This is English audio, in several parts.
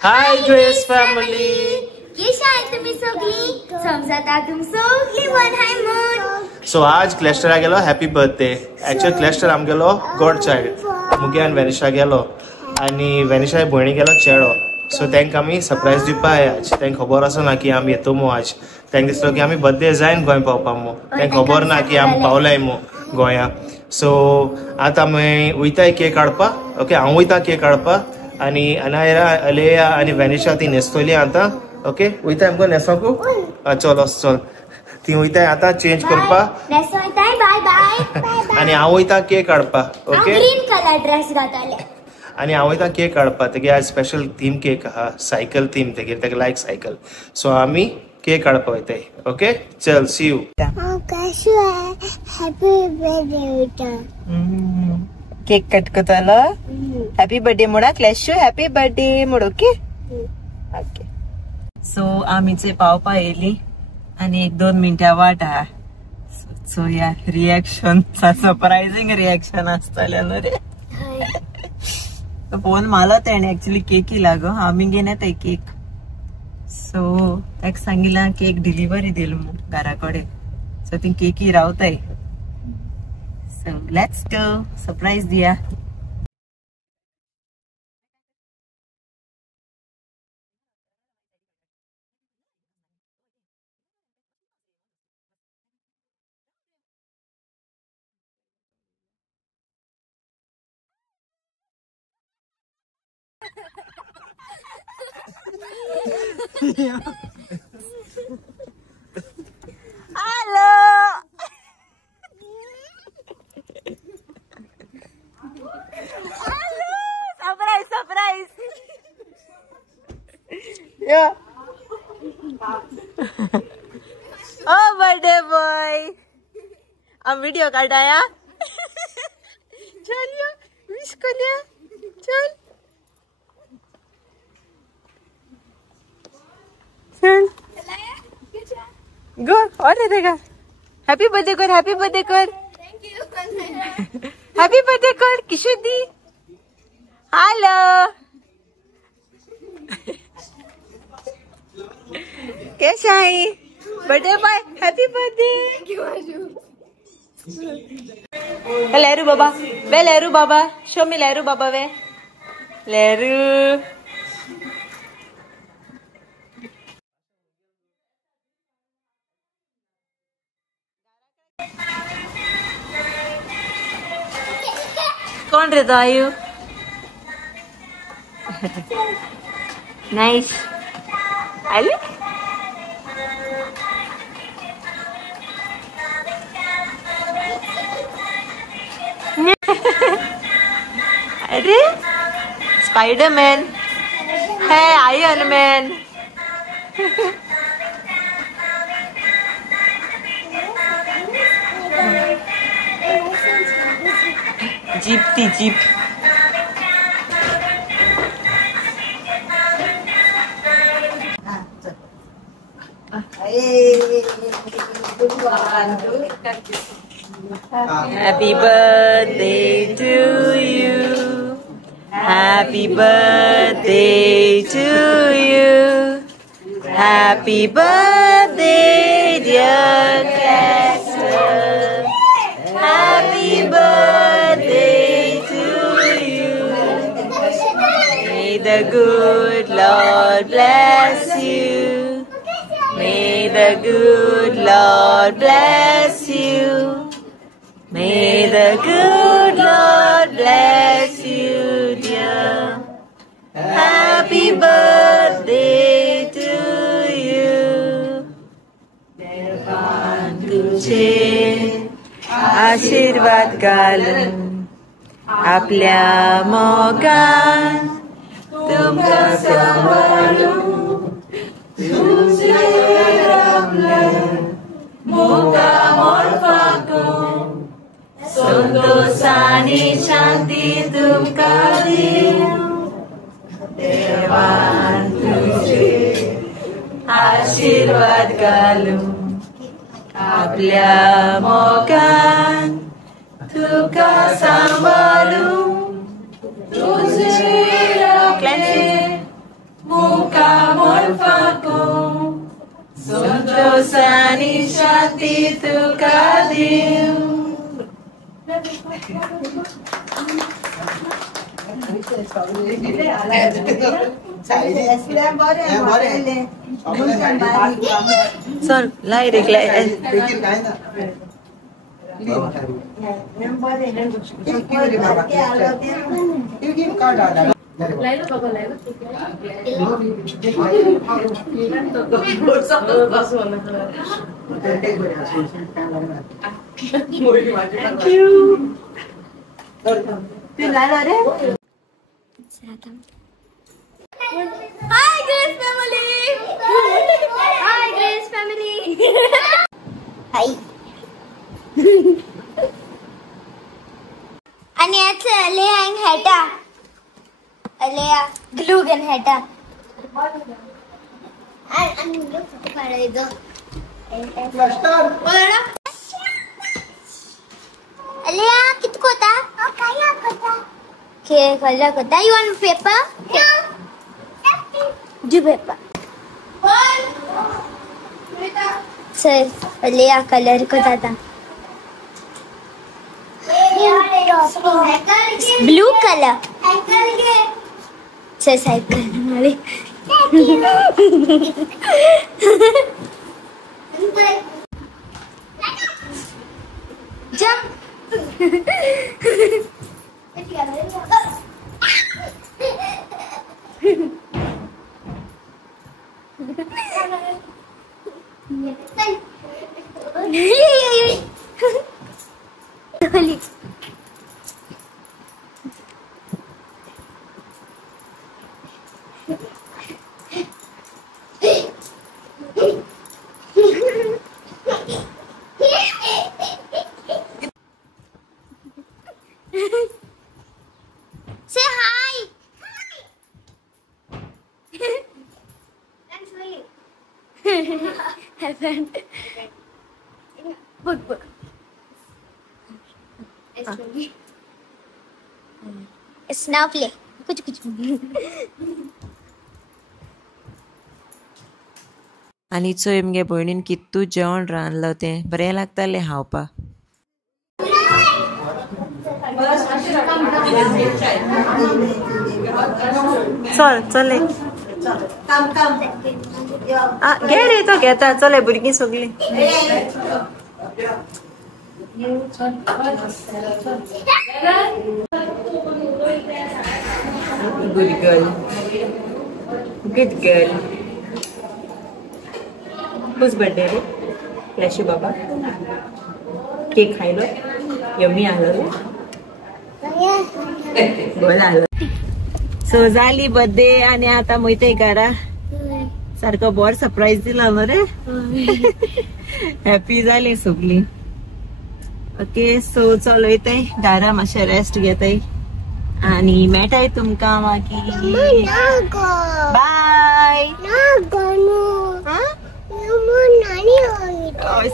हाय grace family, कशी आहे तुम्ही सगळी? समजता तुम सगळी वन हाय मून. सो आज क्लस्टर गेलो हॅपी बर्थडे. एक्चुअली क्लस्टर आम गेलो गॉड चाइल्ड मुगे आनी वेनिशा गेलो आनी वेनिशा भयणी गेलो चेडो. सो तांकां आमी सरप्रायज दिवपा आज. तांकां खबर आसना की आमी येतो मो आज. तांकां दिसलो की आमी बर्थडे जायन गोंय पावपा मो. तांकां खबर ना की आमी पावलाय मो गोंया. सो आतां आमी वयताय केक काडपा. ओके, हांव वयता केक काडपा आनी अनायरा अलेया आनी वेनिशा ती न्हेसतली आतां. ओके, वयताय आमकां न्हेसोंकू. चल चल ती वयताय आतां चेंज करपा बाय बाय. आनी हांव वयता केक काडपा. ओके, ग्रीन कलर ड्रेस घातले आनी हांव वयता केक काडपा. तेगे आज स्पेशल थीम केक आहा, सायकल थीम. तेगे तेका लायक सायकल. सो आमी केक काडपा वयताय. ओके, चल see you. Happy birthday. Cake cut करतलो. हॅपी बर्थडे म्हणा क्लॅशू. हॅपी बर्थडे म्हण. Okay okay. सो आमीचे पावपा येयली आनी 1-2 मिनटां वाट आहा. सो या रिएक्शन सरप्रायझिंग रिएक्शन आसतलें न्हू रे. फोन मारलो तेणे एक्चुअली केकी लागो. आमी घेवन येताय केक. सो ताका सांगिला केक डिलिव्हरी दिल घरा कडेन. सो ती केकी रावताय. सो लेट्स गो सरप्राइज दिया. हेलो. Surprise surprise. या ओ बर्थडे बॉय. हम वीडियो काढाया. चल यो विश करूया. चल चल गो. और देगा. हैप्पी बर्थडे कर. हैप्पी बर्थडे कर. हैप्पी बर्थडे कर किशोदी. हेलो. कैसा है बर्थडे बॉय? Happy birthday. लहरू बाबा वे. लहरू बाबा शो मी. लहरू बाबा वे. लहरू कौन रे आयु? नाइस. आले अरे स्पाइडरमैन है. Iron man. जीप थी jeep. Happy birthday to you. Happy birthday to you. Happy birthday dear Casper. Happy birthday to you. May the good Lord bless you. May the good Lord bless you. May the good Lord bless you, dear. Happy birthday to you. देवान तुझे आशीर्वाद घालून आपल्या मोगान तुमका सांभाळून तुझे रमलं मोगा मोडफाकून संतोष आणि शांती तुमका दिवं. देवान तुझे आशीर्वाद घालून आपल्या मोगान तुका सांभाळून मोसानी शांती तुका देव. चल लायरेक लाय Hi Grace family. Hi Grace family. Hi. आणि याचं अलिया हँग हेटा अलिया ग्लू गन हेटा आणि काढायचं अलिया किती कोता के कलर कोता you want paper do paper sir Aliya colour कोता था ब्लू कलर से साइकिल वाली jump Say hi. Thanks for you. Happened. Book. It's now play. कुछ. आणि चो मगे भयणीन कितू जेवण रांदलो तें बरें लागतालें खावपाक. चल घे रे तो घेता चल भुरगीं सगळीं गुड गर्ल whose birthday रे क्लॅशू बाबा केक खायलो यम्मी आलो बोल आलो सो जाली बर्थडे आणि आता मोयते घरा सारको बोर सरप्राईज दिला रे हॅपी जाली सगळी ओके सो चलो येते घरा मातशें रेस्ट घेताय आणि मेळटाय तुमकां मागीर बाय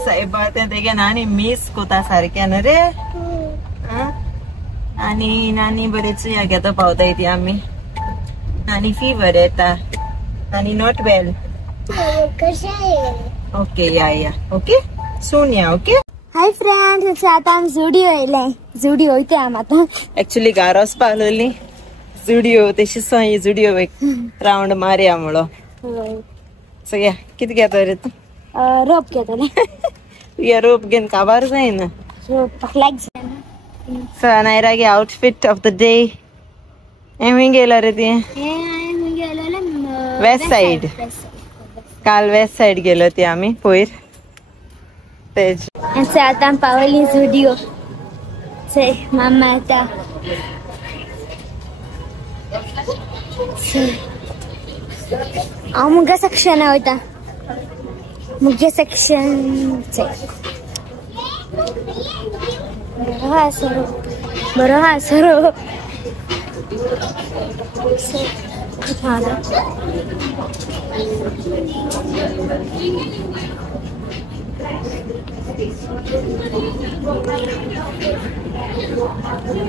साहेबा तेगे नानी मिस कोता सारख्या न्हू रे आणि नानी बरेच या घेता पावता ती आम्ही नानी फीवर येता नानी नॉट वेल ओके या ओके सून या ओके हाय फ्रेंड्स आता आम जुडिओ येयले जुडिओ वयते आम आतां एक्चुअली घरा वचपा आसलोली जुडिओ तेशी सही जुडिओ एक राउंड मारया म्हणलो सो या कितें घेता रे तूं रोप घेतले या रोप घेवन काबार जायना रोप लायक सो नायरागे आउटफिट ऑफ द डे एमी गेला रे ती वेस्ट साइड काल वेस्ट साइड गेलो ती आम्ही पयर तेज आता पावली जुडिओ से मामा आता हांव मुगे सेक्शन वयता मुगे सेक्शन बरो हा सरो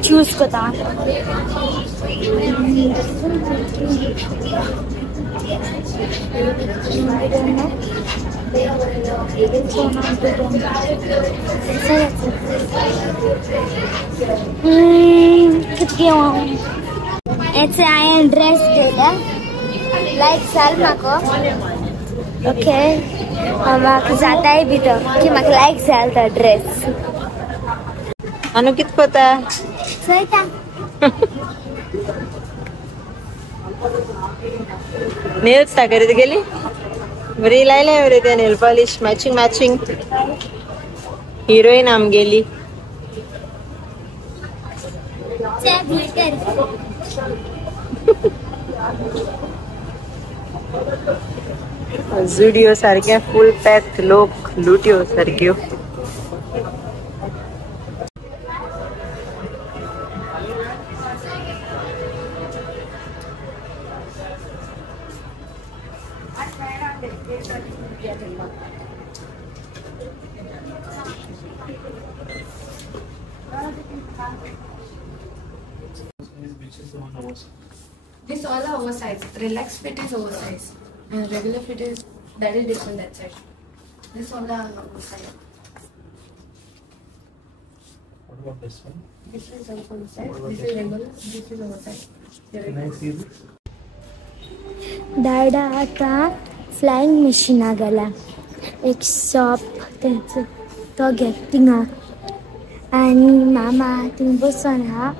चूज करता किती याचे हांवें ड्रेस घेतला लायक जाल म्हाका ओके म्हाका जाताय बी तो की म्हाका लायक जाल तो ड्रेस अनु कित कोता चोयता नेल्स करीत गेली बरी लायले बरे ते nail polish matching matching heroine आमगेली जुडिओ सारख्या फुल पॅक लोक लुट्यो सारख्यो This all are oversized. Relaxed fit is oversized, and regular fit is that is different that side. This all are oversized. What about this one? This is also oversized. This is regular. This is oversized. Can I see this? दादा आता flying मशीना गेला एक shop तेंचो तो घेत थिंगा आनी मामा थिंग बसून आहा